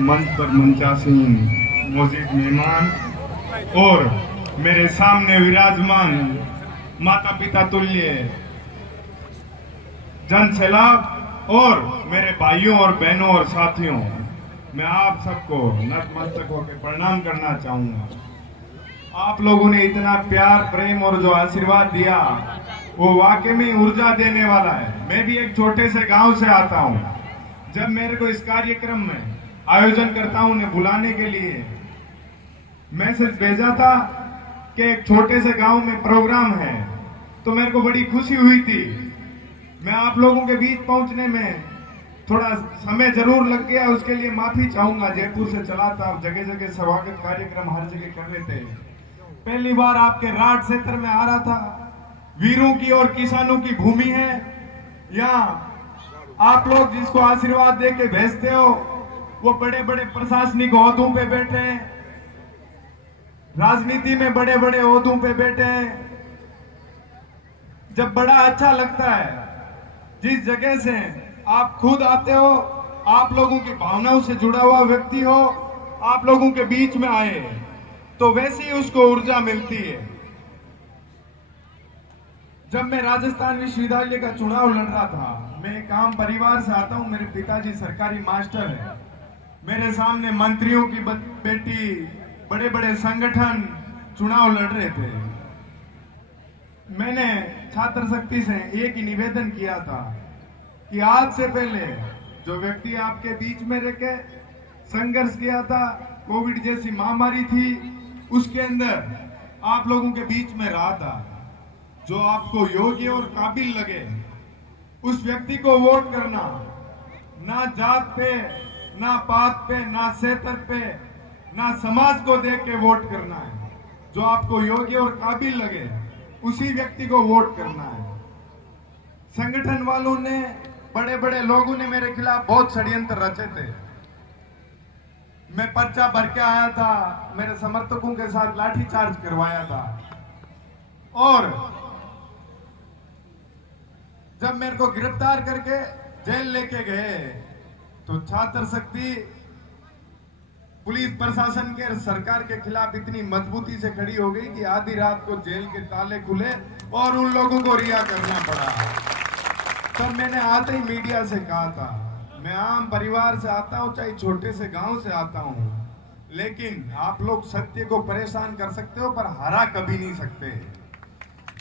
मंच पर मंचासीन मौजूद मेहमान और मेरे सामने विराजमान माता पिता तुल्य जन सैलाब और मेरे भाइयों और बहनों और साथियों, मैं आप सबको नतमस्तक होकर प्रणाम करना चाहूंगा। आप लोगों ने इतना प्यार, प्रेम और जो आशीर्वाद दिया वो वाकई में ऊर्जा देने वाला है। मैं भी एक छोटे से गांव से आता हूं। जब मेरे को इस कार्यक्रम में आयोजन करता हूं उन्हें बुलाने के लिए मैसेज भेजा था कि एक छोटे से गांव में प्रोग्राम है, तो मेरे को बड़ी खुशी हुई थी। मैं आप लोगों के बीच पहुंचने में थोड़ा समय जरूर लग गया, उसके लिए माफी चाहूंगा। जयपुर से चला था, जगह जगह स्वागत कार्यक्रम हर जगह कर रहे थे। पहली बार आपके राठ क्षेत्र में आ रहा था। वीरों की और किसानों की भूमि है। यहाँ आप लोग जिसको आशीर्वाद दे के भेजते हो वो बड़े बड़े प्रशासनिक ओहदों पे बैठे हैं, राजनीति में बड़े बड़े ओहदों पे बैठे हैं। जब बड़ा अच्छा लगता है, जिस जगह से आप खुद आते हो, आप लोगों की भावनाओं से जुड़ा हुआ व्यक्ति हो, आप लोगों के बीच में आए तो वैसी ही उसको ऊर्जा मिलती है। जब मैं राजस्थान विश्वविद्यालय का चुनाव लड़ रहा था, मैं एक आम परिवार से आता हूं। मेरे पिताजी सरकारी मास्टर हैं। मेरे सामने मंत्रियों की बेटी, बड़े बड़े संगठन चुनाव लड़ रहे थे। मैंने छात्र शक्ति से एक ही निवेदन किया था कि आज से पहले जो व्यक्ति आपके बीच में रह के संघर्ष किया था, कोविड जैसी महामारी थी, उसके अंदर आप लोगों के बीच में रहा था, जो आपको योग्य और काबिल लगे उस व्यक्ति को वोट करना। ना जात पे, ना पात पे, ना क्षेत्र पे, ना समाज को देख के वोट करना है। जो आपको योग्य और काबिल लगे उसी व्यक्ति को वोट करना है। संगठन वालों ने, बड़े बड़े लोगों ने मेरे खिलाफ बहुत षड्यंत्र रचे थे। मैं पर्चा भर के आया था, मेरे समर्थकों के साथ लाठीचार्ज करवाया था। और जब मेरे को गिरफ्तार करके जेल लेके गए तो छात्र शक्ति पुलिस प्रशासन के, सरकार के खिलाफ इतनी मजबूती से खड़ी हो गई कि आधी रात को जेल के ताले खुले और उन लोगों को रिहा करना पड़ा। तब मैंने आते ही मीडिया से कहा था, मैं आम परिवार से आता हूं, चाहे छोटे से गांव से आता हूं, लेकिन आप लोग सत्य को परेशान कर सकते हो पर हरा कभी नहीं सकते।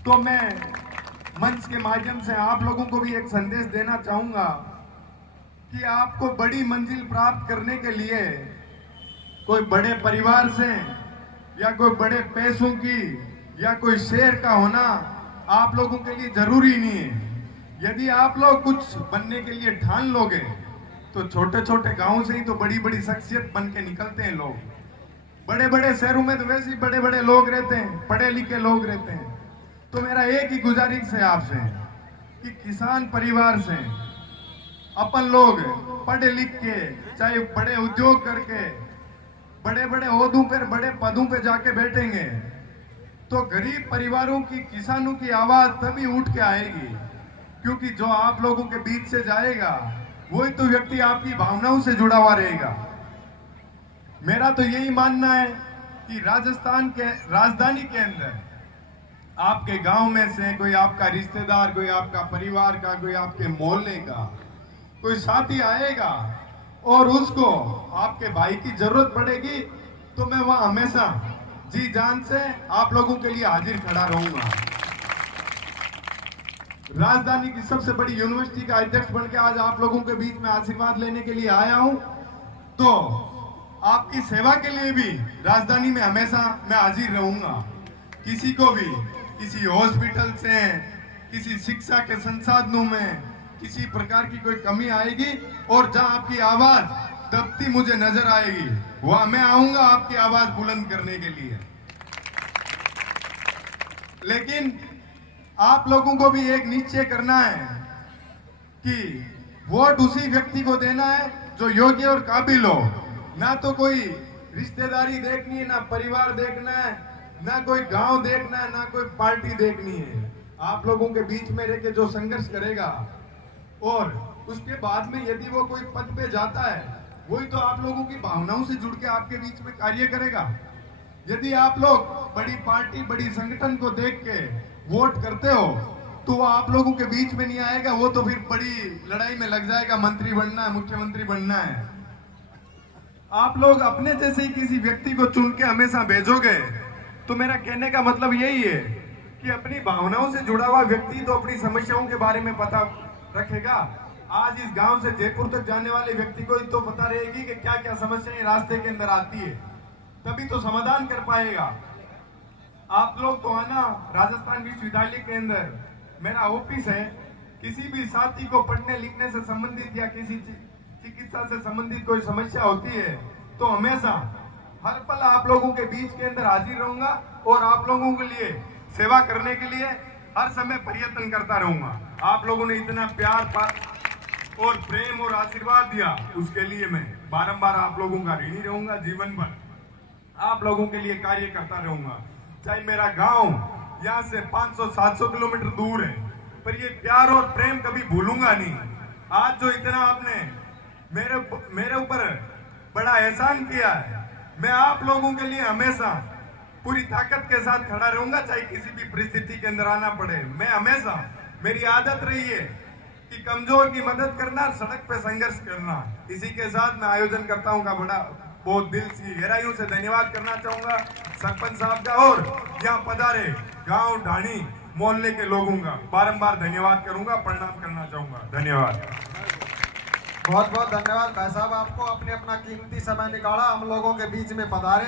तो मैं मंच के माध्यम से आप लोगों को भी एक संदेश देना चाहूंगा कि आपको बड़ी मंजिल प्राप्त करने के लिए कोई बड़े परिवार से या कोई बड़े पैसों की या कोई शेर का होना आप लोगों के लिए जरूरी नहीं है। यदि आप लोग कुछ बनने के लिए ठान लोगे तो छोटे छोटे गांवों से ही तो बड़ी बड़ी शख्सियत बन के निकलते हैं लोग। बड़े बड़े शहरों में तो वैसे ही बड़े बड़े लोग रहते हैं, पढ़े लिखे लोग रहते हैं। तो मेरा एक ही गुजारिश है आपसे कि किसान परिवार से अपन लोग पढ़े लिख के, चाहे बड़े उद्योग करके, बड़े बड़े ओहदों पर, बड़े पदों पे जाके बैठेंगे तो गरीब परिवारों की, किसानों की आवाज तभी उठ के आएगी। क्योंकि जो आप लोगों के बीच से जाएगा वही तो व्यक्ति आपकी भावनाओं से जुड़ा हुआ रहेगा। मेरा तो यही मानना है कि राजस्थान के राजधानी के अंदर आपके गांव में से कोई आपका रिश्तेदार, कोई आपका परिवार का, कोई आपके मोहल्ले का कोई साथी आएगा और उसको आपके भाई की जरूरत पड़ेगी तो मैं वहां हमेशा जी जान से आप लोगों के लिए हाजिर खड़ा रहूंगा। राजधानी की सबसे बड़ी यूनिवर्सिटी का अध्यक्ष बनकर आज आप लोगों के बीच में आशीर्वाद लेने के लिए आया हूं, तो आपकी सेवा के लिए भी राजधानी में हमेशा मैं हाजिर रहूंगा। किसी को भी किसी हॉस्पिटल से, किसी शिक्षा के संसाधनों में किसी प्रकार की कोई कमी आएगी और जहां आपकी आवाज दबती मुझे नजर आएगी, वहां मैं आऊंगा आपकी आवाज बुलंद करने के लिए। लेकिन आप लोगों को भी एक निश्चय करना है कि वोट उसी व्यक्ति को देना है जो योग्य और काबिल हो। ना तो कोई रिश्तेदारी देखनी है, ना परिवार देखना है, ना कोई गांव देखना है, ना कोई पार्टी देखनी है। आप लोगों के बीच में रह के जो संघर्ष करेगा और उसके बाद में यदि वो कोई पद पे जाता है वही तो आप लोगों की भावनाओं से जुड़ के आपके बीच में कार्य करेगा। यदि आप लोग बड़ी पार्टी, बड़ी संगठन को देख के वोट करते हो तो वो आप लोगों के बीच में नहीं आएगा, वो तो फिर बड़ी लड़ाई में लग जाएगा, मंत्री बनना है, मुख्यमंत्री बनना है। आप लोग अपने जैसे ही किसी व्यक्ति को चुन के हमेशा भेजोगे तो मेरा कहने का मतलब यही है कि अपनी भावनाओं से जुड़ा हुआ व्यक्ति तो अपनी समस्याओं के बारे में पता रखेगा। आज इस गांव से जयपुर तक जाने वाले व्यक्ति को तो पता रहेगी कि क्या क्या समस्याएं रास्ते के अंदर आती है, तभी तो समाधान कर पाएगा। आप लोग तो आना, राजस्थान विश्वविद्यालय के अंदर मेरा ऑफिस है, किसी भी साथी को पढ़ने लिखने से संबंधित या किसी चिकित्सा से संबंधित कोई समस्या होती है तो हमेशा हर पल आप लोगों के बीच के अंदर हाजिर रहूंगा और आप लोगों के लिए सेवा करने के लिए हर समय प्रयत्न करता रहूंगा। आप लोगों ने इतना प्यार और प्रेम और आशीर्वाद दिया, उसके लिए मैं बारंबार आप लोगों का ऋणी रहूंगा। जीवन भर आप लोगों के लिए कार्य करता रहूंगा। चाहे मेरा गांव यहाँ से 500-700 किलोमीटर दूर है, पर ये प्यार और प्रेम कभी भूलूंगा नहीं। आज जो इतना आपने मेरे ऊपर बड़ा एहसान किया है, मैं आप लोगों के लिए हमेशा पूरी ताकत के साथ खड़ा रहूंगा, चाहे किसी भी परिस्थिति के अंदर आना पड़े। मैं हमेशा, मेरी आदत रही है कि कमजोर की मदद करना, सड़क पे संघर्ष करना। इसी के साथ मैं आयोजन करता हूँ का बड़ा बहुत दिल की गहराइयों से धन्यवाद करना चाहूंगा सरपंच साहब का और यहाँ पधारे गांव ढाणी मोहल्ले के लोगों का बारंबार धन्यवाद करूंगा, प्रणाम करना चाहूंगा। धन्यवाद। बहुत बहुत धन्यवाद भाई साहब, आपको अपने अपना कीमती समय निकाला, हम लोगों के बीच में पधारे।